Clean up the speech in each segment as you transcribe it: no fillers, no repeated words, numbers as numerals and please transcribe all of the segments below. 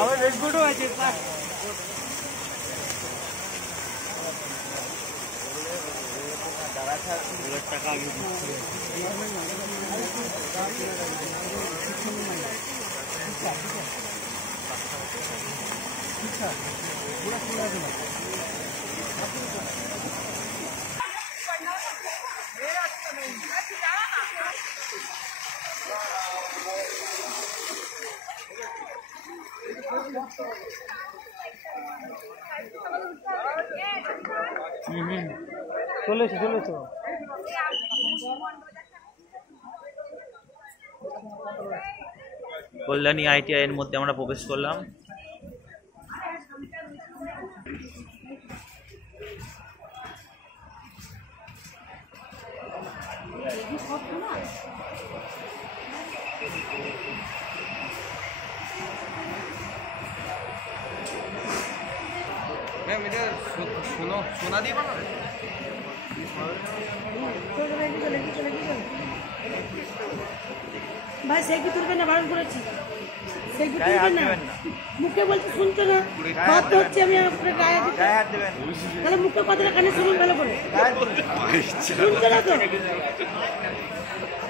আমার রেডগুডও আছে টাকা আগে চলে এসো কল্যাণী ITI এর মধ্যে আমরা প্রবেশ করলাম। मैम इधर सुनो सोना दी बना भाई सेल्फी तुलबे ना बारण করেছি সেলফি তুলবেন না মুখে বলতে শুনছো না বাদ তো হচ্ছে আমি আপনার গায়ে হাত দিবেন তাহলে মুখে কথাটা কানে শুনুন ভালো করে শুনছো না তো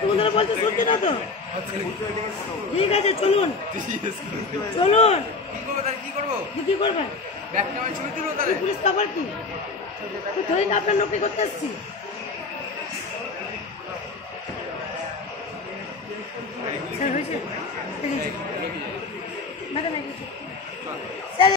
তোমরা বলতে শুনছো না তো ঠিক আছে চলুন চলুন কি করবো কি করবেন ব্যাক ক্যামেরা ছবি তুলবো তাহলে পুলিশ খবর কি তো ধরে না আপনার নকরি করতে আসছি স্যার হয়েছে ম্যাডাম স্যার